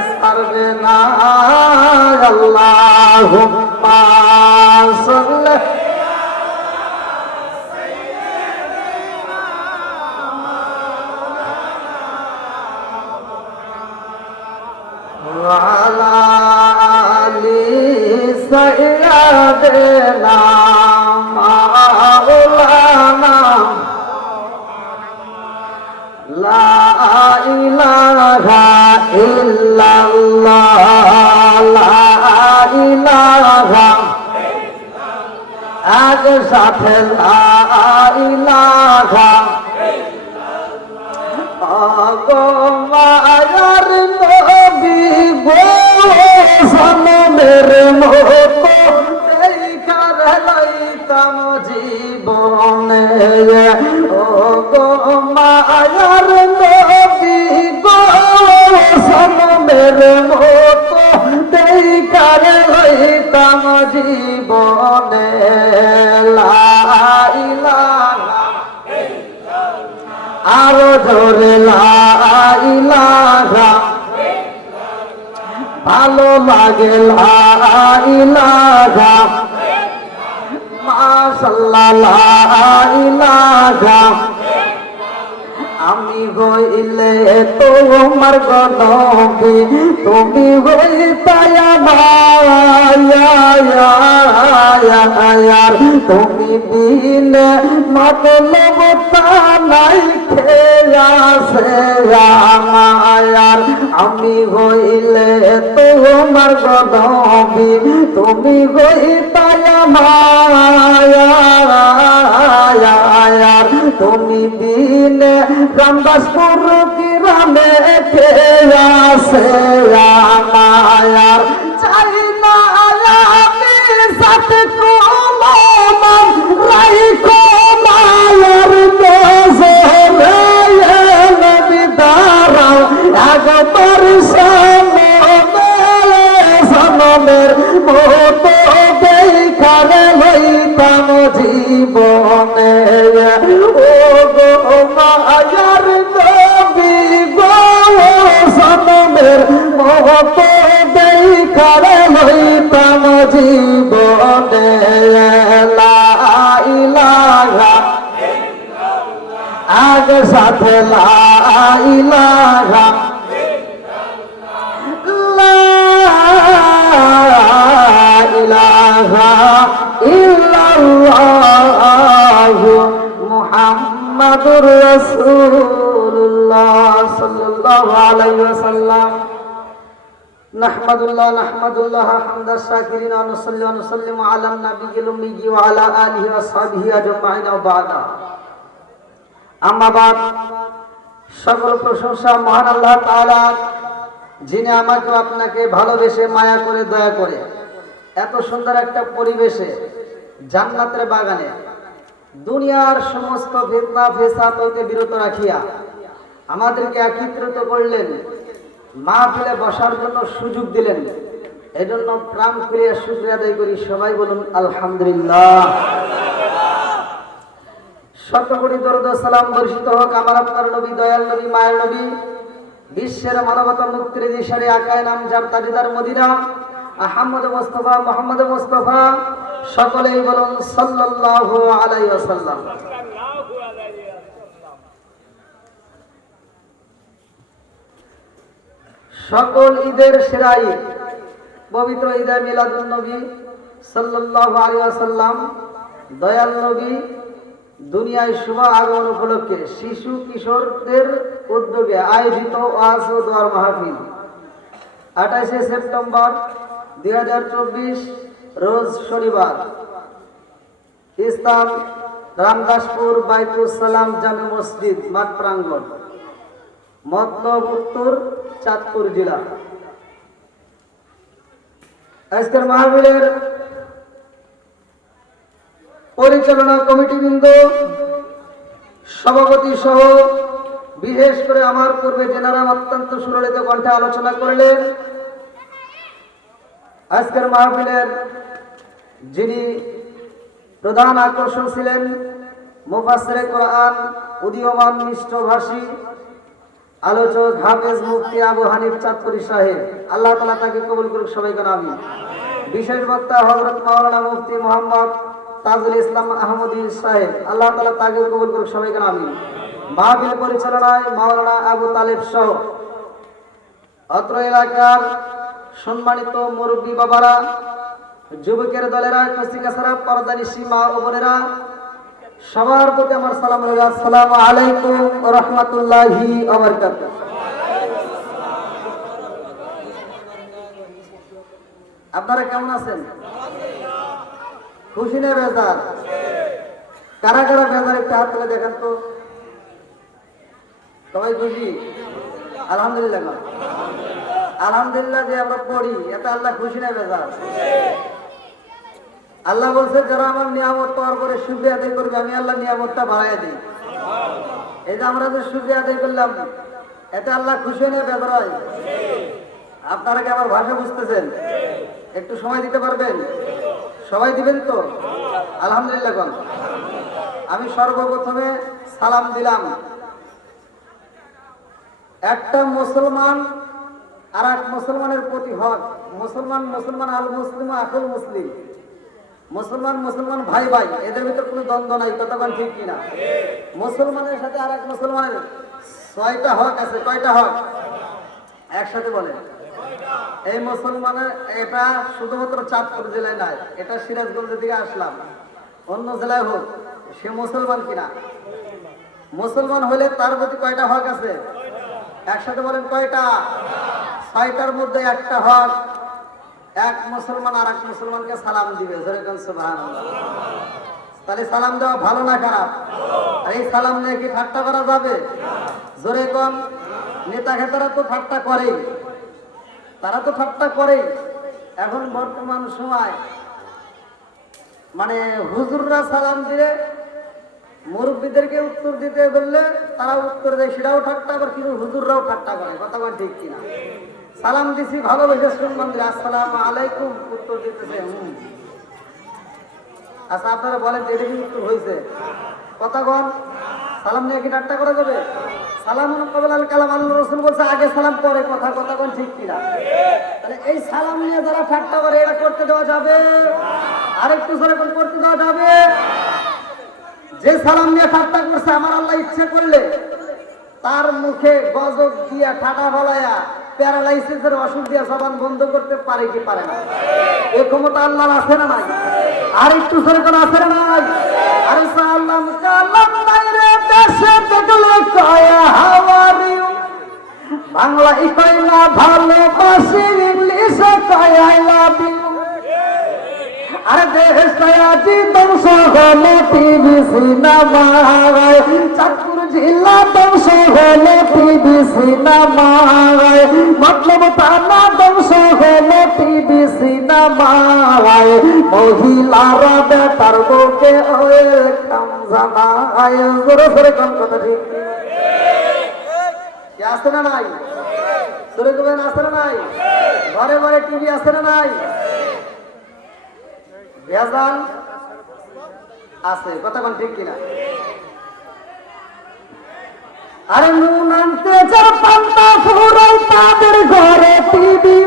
ছাড়বে না। আল্লাহুম্মা সাল্লি وعلى آل سيدنا مولانا لا إله إلا الله لا إله এক সাথে লা ইলাহা মায়ার নবী গো সনমের মতো দেখার লইতাম জীবনে। ও গো মায়ার নবী গো সনমের মতো দেখার লইতাম জীবনে। লা ইলাহা আরো জোরে লা ইলাহা ভালো লাগে লা ইলাহা মাশাআল্লাহ লা ইলাহা আমি হইলে তোমার গনবী তুমি হইতাই আমার তুমি বিনে মতলব তা নাই খেয়াছে আমার আমি হইলে তোমার গনবী তুমি হইতাই আমার তুমি বিনে রামদাসপুর গ্রামে খেয়াছে আমার চাই না আমি সাথে কলম রাইখো মায়ার নজরে নবী দাঁড়াও একবার সনমের মতো দেখার লইতাম জীবনে। ও গো মায়ার নবী গো সনমের মতো দেখার লইতাম জীবনে। লা ইলাহা আগ সাথে লা ইলাহা লা ইলাহা ইল্লাল্লাহ মুহাম্মাদুর রাসূলুল্লাহ সাল্লাল্লাহু আলাইহি ওয়াসাল্লাম। নাহমাদুল্লাহ নাহমাদুল্লাহ হামদাশ শাকিরিন ওয়া নুসাল্লি ওয়া নুসাল্লিমু আলা নাবিয়্যিল উম্মি ওয়া আলা আলিহি ওয়া সাহবিহি আজমাইন ওয়া বা'দা। আম্মা বাদ, সকল প্রশংসা মহান আল্লাহ তাআলা, যিনি আমাকে আপনাকে ভালোবেসে মায়া করে দয়া করে এত সুন্দর একটা পরিবেশে জান্নাতের বাগানে দুনিয়ার সমস্ত ফিতনা ফেসাদ হইতে বিরত রাখিয়া আমাদেরকে একত্রিত করলেন, মাহফিলে বসার জন্য সুযোগ দিলেন। এজন্য প্রাণ খুলে শুকরিয়া আদায় করি। সবাই বলুন আলহামদুলিল্লাহ। শত কোটি দরুদ ও সালাম বর্ষিত হোক আমার আপনার নবী, দয়াল নবী, মায়ের নবী, বিশ্বের মানবতা মুক্তির দিশারি আকায় নাম যার তাজিদার মদিনা আহমদ মুস্তাফা মুহাম্মদ মুস্তাফা। সকলেই বলুন সাল্লাল্লাহু আলাইহি ওয়াসাল্লাম। সকল ঈদের সেরা ঈদ পবিত্র ঈদে মিলাদুন নবী সাল্লাল্লাহু আলাইহি ওয়াসাল্লাম। দয়াল নবী দুনিয়ায় শুভ আগমন উপলক্ষে শিশু কিশোরদের উদ্যোগে আয়োজিত ওয়াজ ও দোয়ার মাহফিল 28 সেপ্টেম্বর 2024 রোজ শনিবার, স্থান রামদাসপুর বাইতুল সালাম জামে মসজিদ মাঠ প্রাঙ্গণ, মতলব উত্তর, চাঁদপুর জেলা। আজকের মাহফিলের পরিচালনা কমিটিবৃন্দ, সভাপতি সহ বিশেষ করে আমার পূর্বে যেনারা অত্যন্ত সুললিত কণ্ঠে আলোচনা করলেন, আজকের মাহফিলের যিনি প্রধান আকর্ষণ ছিলেন মুফাসসিরে কোরআন, উদীয়মান মিষ্টভাষী আলোচক হাফেজ মুফতি আবু হানিফ চাঁদপুরি সাহেব, আল্লাহ তাআলা তাকে কবুল করুক, সবাইকে আমিন। বিশেষ বক্তা হযরত মাওলানা মুফতি মোহাম্মদ তাজুল ইসলাম আহমদী সাহেব, আল্লাহ তাআলা তাকে কবুল করুক, সবাইকে আমিন। মাহফিল পরিচালনায় মাওলানা আবু তালেব সহ অত্র এলাকার সম্মানিত মুরব্বী বাবারা, যুবকের দলেরা, কচিকাছারা, পর্দানিশী মা ও বোনেরা, সবার প্রতি আমার সালাম রইল। আসসালামু আলাইকুম ওয়া রাহমাতুল্লাহি ওয়া বারাকাতুহু। আপনারা কেমন আছেন? খুশি না বেজার? কারা কারা বেজার একটু হাত তুলে দেখেন তো। সবাই খুশি? আলহামদুলিল্লাহ। আলহামদুলিল্লাহ যে আমরা পড়ি, এটা আল্লাহ খুশি না বেজার? আল্লাহ বলছে যারা আমার নিয়ামত পাওয়ার পরে শুকরিয়া আদায় করবে, আমি আল্লাহ নিয়ামতটা বাড়াইয়া দিই। এই যে আমরা যে শুকরিয়া আদায় করলাম, এতে আল্লাহ খুশি হয় না বেজার হয়? আপনারা কি আমার ভাষা বুঝতেছেন? একটু সময় দিতে পারবেন? সবাই দিবেন তো? আলহামদুলিল্লাহ কোন। আমি সর্বপ্রথমে সালাম দিলাম। একটা মুসলমান আর এক মুসলমানের প্রতি হক, মুসলমান আল মুসলিম আকুল মুসলিম, মুসলমান ভাই ভাই, এদের ভিতর কোনো দ্বন্দ্ব নাই, কতক্ষণ ঠিক কিনা? মুসলমানের সাথে আর এক মুসলমানের 6টা হক আছে। কয়টা হক? একসাথে বলে। এই মুসলমানের, এটা শুধুমাত্র চাঁদপুর জেলায় নাই, এটা সিরাজগঞ্জের দিকে আসলাম, অন্য জেলায় হোক, সে মুসলমান কিনা? মুসলমান হলে তার প্রতি কয়টা হক আছে? একসাথে বলেন কয়টা? 6টার মধ্যে একটা হক, এক মুসলমান আর এক মুসলমানকে সালাম দিবে। সুবহানাল্লাহ। তাহলে সালাম দেওয়া ভালো না খারাপ? আর এই সালাম নিয়ে কি ঠাট্টা করা যাবে? জোরে কোন। নেতা খেতারা তো ঠাট্টা করেই, তারা তো ঠাট্টা করেই। এখন বর্তমান সময় মানে হুজুররা সালাম দিলে মুরব্বীদেরকে উত্তর দিতে বললে তারা উত্তর দেয়, সেটাও ঠাট্টা, আবার কিন্তু হুজুররাও ঠাট্টা করে। কথা বল ঠিক কিনা? সালাম দিছি ভালোবেসে সম্মান দিয়ে আসসালামু আলাইকুম, উত্তর দিতেছে আচ্ছা আপনারা বলেন এটা কি উত্তর হয়েছে? কথা বল। সালাম নিয়ে কি ঠাট্টা করা যাবে? সালাম কবলাল কালাম, আল্লাহ রাসূল বলছে আগে সালাম পরে কথা। কথা বল ঠিক কিনা? তাহলে এই সালাম নিয়ে যারা ঠাট্টা করে, এটা করতে দেওয়া যাবে? আরেকটু জোরে করতে দেওয়া যাবে? যে সালাম নিয়ে ঠাট্টা করছে, আমার আল্লাহ ইচ্ছে করলে তার মুখে গজব দিয়া, ঠাটা ফলাইয়া, প্যারালাইসিসের ওষুধ দিয়া জবান বন্ধ করতে পারে কি পারে না? এই ক্ষমতা আল্লাহর আছে না নাই? আর একটু জোরে কোন আছে না নাই? আরে সালাম কালাম নাই রে দেশে দেখলে কয় হাওয়ারি, বাংলা কয় না ভালোবাসি, ইংলিশে কয় আই লাভ ইউ। আরে দেশটায় আজি ধ্বংস হলে টিভি সিনেমায়, চাঁদপুর জেলা ধ্বংস হলে টিভি সিনেমায়, মতলব থানা ধ্বংস হলে টিভি সিনেমায়। দেখায়, মহিলারা বেটার বউকে ওয়েলকাম জানায়। জোরে জোরে কোন কথা ঠিক কি আছে না নাই? জোরে বলেন আছে না নাই? ঘরে ঘরে টিভি আছে না নাই? ভেজাল আছে, কথা কোন ঠিক কিনা? আরে নুন আনতে যার পান্তা ফুরাই তাদের ঘরে টিভি,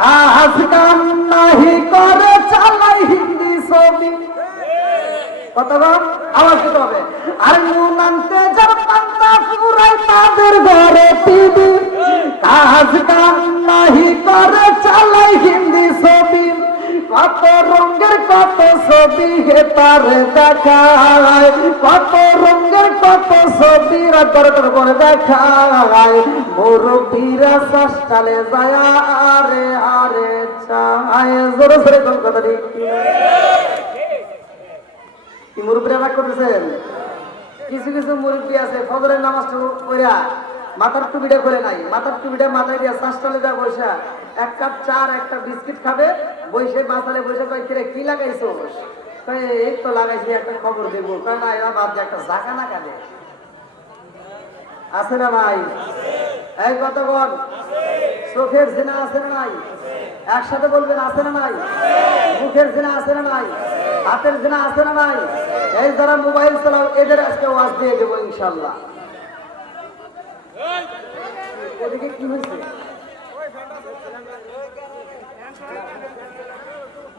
কাজ কাম নাহি করে চালাই হিন্দি ছবি। কতবার আওয়াজ দিতে হবে? আর নুন আনতে যার পান্তা ফুরাই তাদের ঘরে টিভি, কাজ কাম নাহি করে চালাই হিন্দি ছবি। কত রঙের কত ছবি হে তারে দেখায়, কত রঙের কত ছবি রাতের করে দেখায়। মুরব্বীরা সাস্টালে যায় আরে আরে চায়। জোরে জোরে কোন কথা ঠিক কি? মুরব্বীরা রাগ করতেছেন? কিছু কিছু মুরব্বী আছে ফজরের নামাজটা পড়া মাথার টুপিটা করে নাই, মাথার টুপিটা মাথায় দিয়ে সাস্টালে দেওয়া বসা এক কাপ চা আর একটা বিস্কিট খাবে, বসে মাথালে বসে কয় কিরে কি লাগাইছো? এই তো লাগাইছি একটা খবর দেবো। কয় না এরা বাদ দিয়ে একটা ঝাঁকা না কাঁদে। আছে না ভাই? এই কত বল চোখের জিনা আছে না নাই? একসাথে বলবেন আছে না নাই? মুখের জিনা আছে না নাই? হাতের জিনা আছে না নাই? এই যারা মোবাইল চালাও এদের আজকে ওয়াজ দিয়ে দেবো ইনশাল্লাহ। ওদিকে কি হয়েছে?